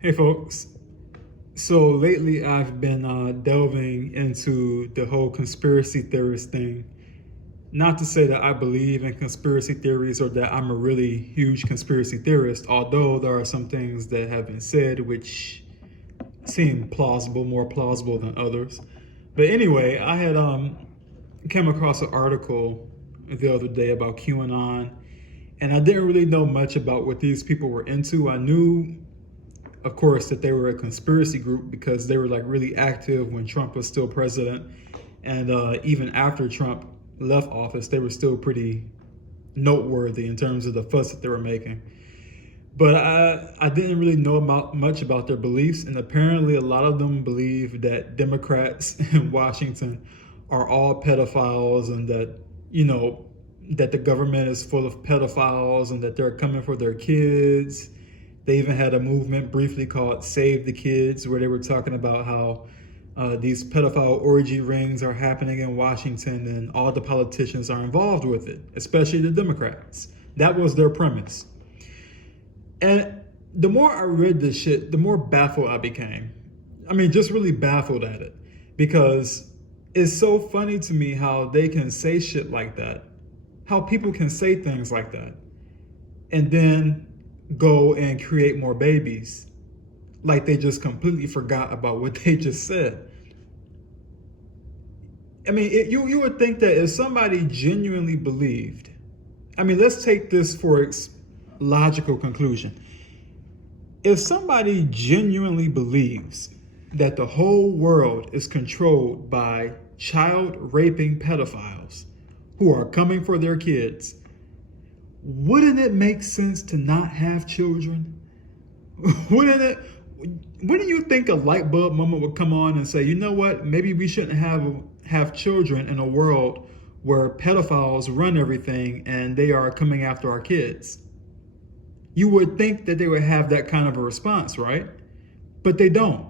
Hey folks. So lately I've been delving into the whole conspiracy theorist thing. Not to say that I believe in conspiracy theories or that I'm a really huge conspiracy theorist, although there are some things that have been said which seem plausible, more plausible than others. But anyway, I had came across an article the other day about QAnon, and I didn't really know much about what these people were into. I knew, of course, that they were a conspiracy group because they were like really active when Trump was still president, and even after Trump left office, they were still pretty noteworthy in terms of the fuss that they were making. But I didn't really know much about their beliefs, and apparently a lot of them believe that Democrats in Washington are all pedophiles, and that that the government is full of pedophiles, and that they're coming for their kids. They even had a movement briefly called Save the Kids, where they were talking about how these pedophile orgy rings are happening in Washington and all the politicians are involved with it, especially the Democrats. That was their premise. And the more I read this shit, the more baffled I became. I mean, just really baffled at it. Because it's so funny to me how they can say shit like that, how people can say things like that, and then go and create more babies like they just completely forgot about what they just said. I mean, you would think that if somebody genuinely believed, I mean, let's take this for its logical conclusion. If somebody genuinely believes that the whole world is controlled by child raping pedophiles who are coming for their kids, wouldn't it make sense to not have children? Wouldn't you think a light bulb moment would come on and say, you know what, maybe we shouldn't have children in a world where pedophiles run everything and they are coming after our kids? You would think that they would have that kind of a response, right? But they don't.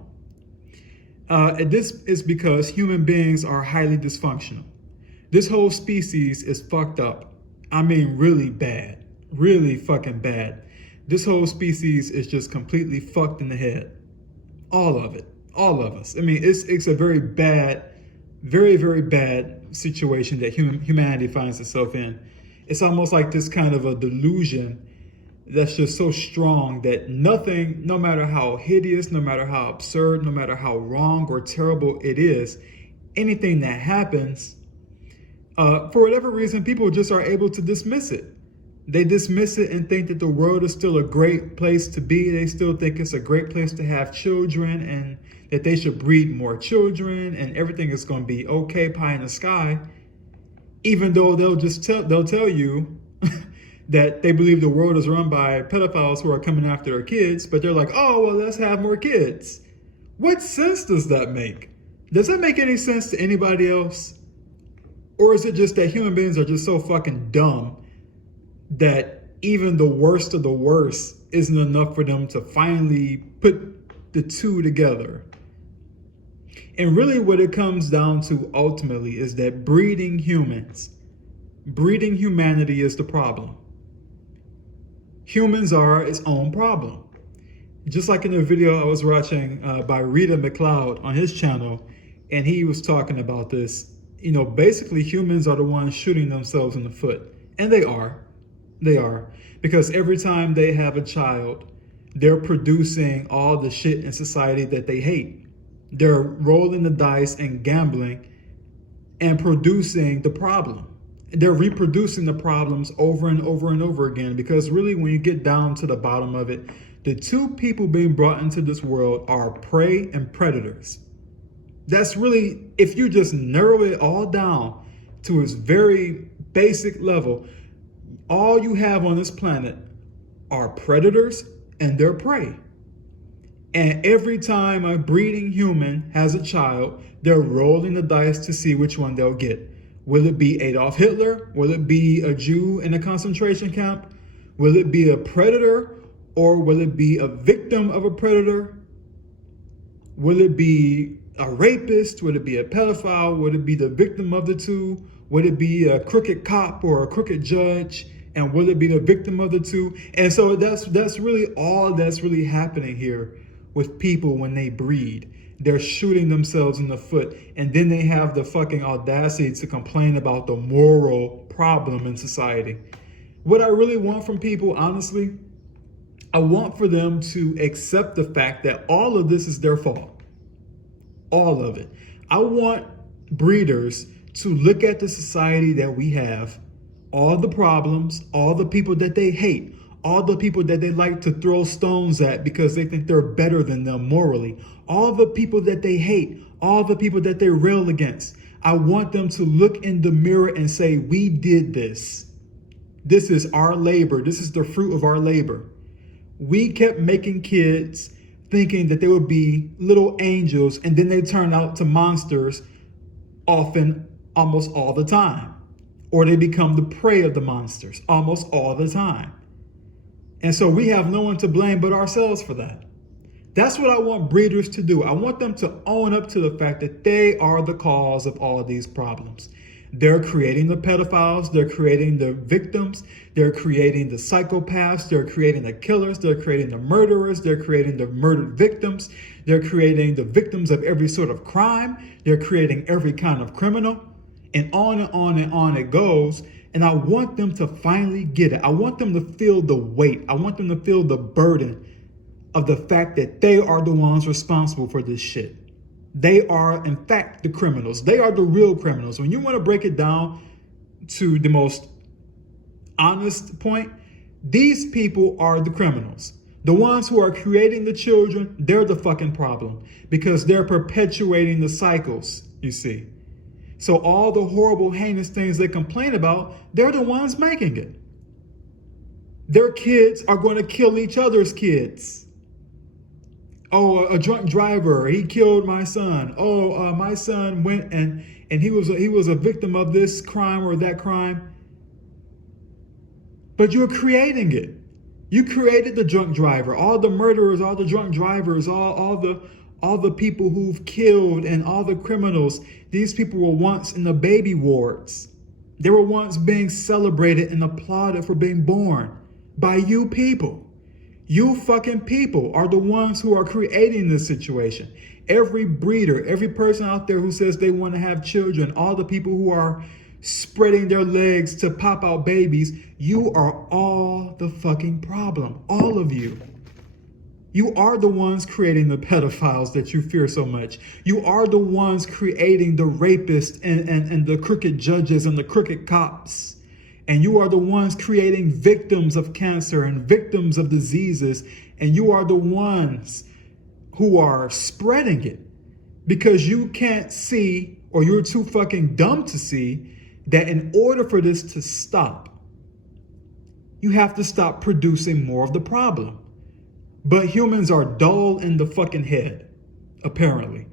And this is because human beings are highly dysfunctional. This whole species is fucked up. I mean, really bad, really fucking bad. This whole species is just completely fucked in the head. All of it, all of us. I mean, it's a very bad, very, very bad situation that humanity finds itself in. It's almost like this kind of a delusion that's just so strong that nothing, no matter how hideous, no matter how absurd, no matter how wrong or terrible it is, anything that happens, for whatever reason, people just are able to dismiss it. They dismiss it and think that the world is still a great place to be. They still think it's a great place to have children and that they should breed more children and everything is going to be okay, pie in the sky, even though they'll tell you that they believe the world is run by pedophiles who are coming after their kids, but they're like, oh, well, let's have more kids. What sense does that make? Does that make any sense to anybody else? Or is it just that human beings are just so fucking dumb that even the worst of the worst isn't enough for them to finally put the two together? And really what it comes down to ultimately is that breeding humanity is the problem. Humans are its own problem. Just like in the video I was watching by Rita McLeod on his channel, and he was talking about this, basically humans are the ones shooting themselves in the foot. And they are. They are. Because every time they have a child, they're producing all the shit in society that they hate. They're rolling the dice and gambling and producing the problem. They're reproducing the problems over and over and over again, because really when you get down to the bottom of it, the two people being brought into this world are prey and predators. That's really, if you just narrow it all down to its very basic level, all you have on this planet are predators and their prey. And every time a breeding human has a child, they're rolling the dice to see which one they'll get. Will it be Adolf Hitler? Will it be a Jew in a concentration camp? Will it be a predator? Or will it be a victim of a predator? Will it be a rapist? Would it be a pedophile? Would it be the victim of the two? Would it be a crooked cop or a crooked judge? And will it be the victim of the two? And so that's really all that's really happening here with people when they breed. They're shooting themselves in the foot, and then they have the fucking audacity to complain about the moral problem in society. What I really want from people, honestly, I want for them to accept the fact that all of this is their fault. All of it. I want breeders to look at the society that we have, all the problems, all the people that they hate, all the people that they like to throw stones at because they think they're better than them morally, all the people that they hate, all the people that they rail against. I want them to look in the mirror and say, we did this. This is our labor. This is the fruit of our labor. We kept making kids thinking that they would be little angels, and then they turn out to monsters often, almost all the time. Or they become the prey of the monsters almost all the time. And so we have no one to blame but ourselves for that. That's what I want breeders to do. I want them to own up to the fact that they are the cause of all of these problems. They're creating the pedophiles, they're creating the victims, they're creating the psychopaths, they're creating the killers, they're creating the murderers, they're creating the murdered victims, they're creating the victims of every sort of crime, they're creating every kind of criminal, and on and on and on it goes. And I want them to finally get it. I want them to feel the weight. I want them to feel the burden of the fact that they are the ones responsible for this shit. They are, in fact, the criminals. They are the real criminals. When you want to break it down to the most honest point, these people are the criminals. The ones who are creating the children, they're the fucking problem because they're perpetuating the cycles, you see. So all the horrible, heinous things they complain about, they're the ones making it. Their kids are going to kill each other's kids. Oh, a drunk driver, he killed my son. Oh, my son went and he was a victim of this crime or that crime. But you're creating it. You created the drunk driver, all the murderers, all the drunk drivers, all the people who've killed and all the criminals. These people were once in the baby wards. They were once being celebrated and applauded for being born by you people. You fucking people are the ones who are creating this situation. Every breeder, every person out there who says they want to have children, all the people who are spreading their legs to pop out babies, you are all the fucking problem. All of you. You are the ones creating the pedophiles that you fear so much. You are the ones creating the rapists and the crooked judges and the crooked cops. And you are the ones creating victims of cancer and victims of diseases. And you are the ones who are spreading it because you can't see, or you're too fucking dumb to see, that in order for this to stop, you have to stop producing more of the problem. But humans are dull in the fucking head, apparently.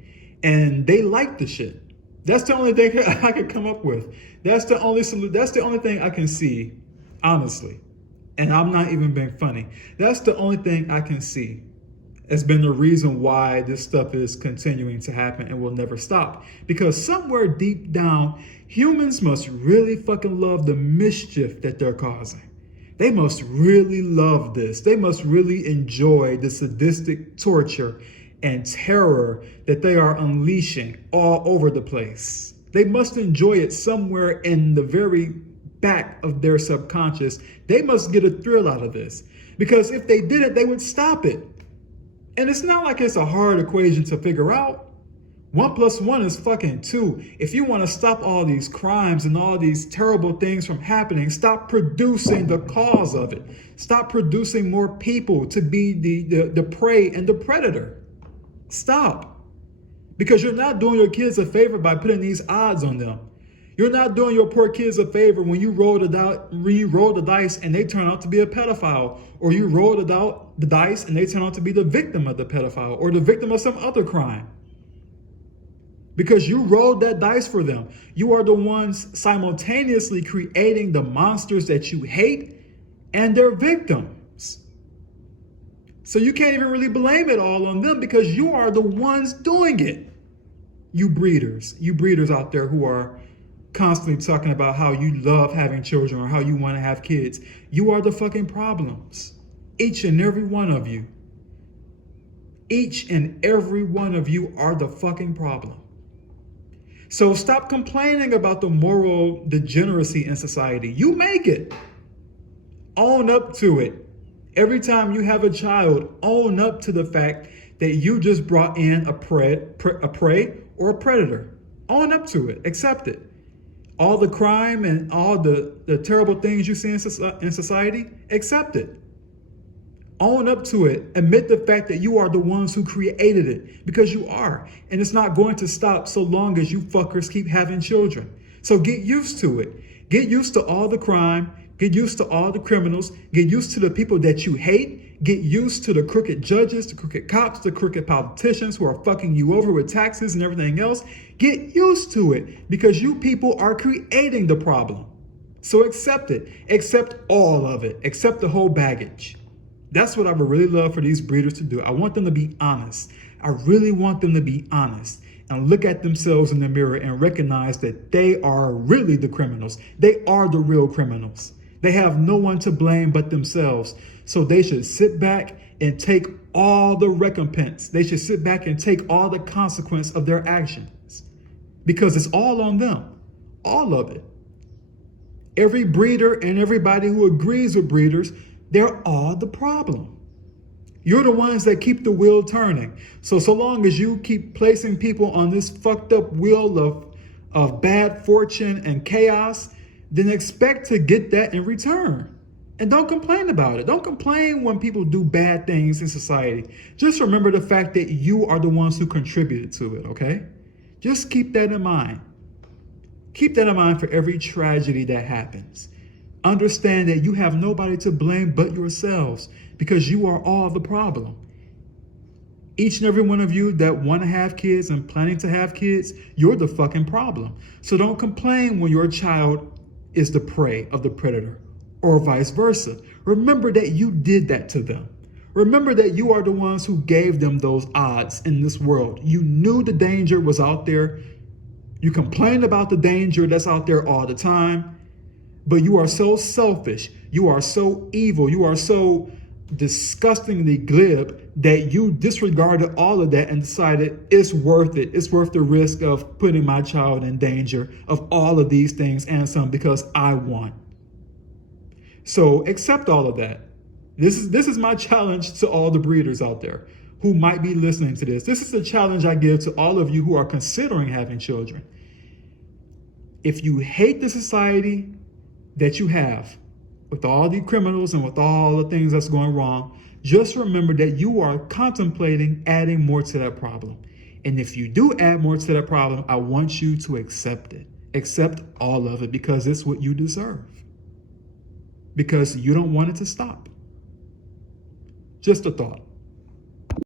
And they like the shit. That's the only thing I could come up with. That's the only thing I can see, honestly. And I'm not even being funny. That's the only thing I can see has been the reason why this stuff is continuing to happen and will never stop. Because somewhere deep down, humans must really fucking love the mischief that they're causing. They must really love this. They must really enjoy the sadistic torture and terror that they are unleashing all over the place. They must enjoy it somewhere in the very back of their subconscious. They must get a thrill out of this. Because if they didn't, they would stop it. And it's not like it's a hard equation to figure out. 1 + 1 is fucking 2. If you want to stop all these crimes and all these terrible things from happening, stop producing the cause of it. Stop producing more people to be the prey and the predator. Stop. Because you're not doing your kids a favor by putting these odds on them. You're not doing your poor kids a favor when you roll the dice and they turn out to be a pedophile, or you roll the dice and they turn out to be the victim of the pedophile or the victim of some other crime. Because you rolled that dice for them. You are the ones simultaneously creating the monsters that you hate and their victims. So you can't even really blame it all on them because you are the ones doing it. You breeders out there who are constantly talking about how you love having children or how you want to have kids. You are the fucking problems. Each and every one of you. Each and every one of you are the fucking problem. So stop complaining about the moral degeneracy in society. You make it. Own up to it. Every time you have a child, own up to the fact that you just brought in a prey or a predator. Own up to it. Accept it. All the crime and all the terrible things you see in society, accept it. Own up to it. Admit the fact that you are the ones who created it, because you are. And it's not going to stop so long as you fuckers keep having children. So get used to it. Get used to all the crime. Get used to all the criminals. Get used to the people that you hate. Get used to the crooked judges, the crooked cops, the crooked politicians who are fucking you over with taxes and everything else. Get used to it, because you people are creating the problem. So accept it. Accept all of it. Accept the whole baggage. That's what I would really love for these breeders to do. I want them to be honest. I really want them to be honest and look at themselves in the mirror and recognize that they are really the criminals. They are the real criminals. They have no one to blame but themselves. So they should sit back and take all the recompense. They should sit back and take all the consequence of their actions, because it's all on them. All of it. Every breeder and everybody who agrees with breeders, they're all the problem. You're the ones that keep the wheel turning. So long as you keep placing people on this fucked up wheel of bad fortune and chaos, then expect to get that in return. And don't complain about it. Don't complain when people do bad things in society. Just remember the fact that you are the ones who contributed to it, okay? Just keep that in mind. Keep that in mind for every tragedy that happens. Understand that you have nobody to blame but yourselves, because you are all the problem. Each and every one of you that want to have kids and planning to have kids, you're the fucking problem. So don't complain when your child is the prey of the predator, or vice versa. Remember that you did that to them. Remember that you are the ones who gave them those odds in this world. You knew the danger was out there. You complain about the danger that's out there all the time. But you are so selfish, you are so evil, you are so disgustingly glib that you disregarded all of that and decided it's worth it. It's worth the risk of putting my child in danger of all of these things and some, because I want. So accept all of that. This is my challenge to all the breeders out there who might be listening to this. This is the challenge I give to all of you who are considering having children. If you hate the society that you have, with all the criminals and with all the things that's going wrong, just remember that you are contemplating adding more to that problem. And if you do add more to that problem, I want you to accept it. Accept all of it, because it's what you deserve. Because you don't want it to stop. Just a thought.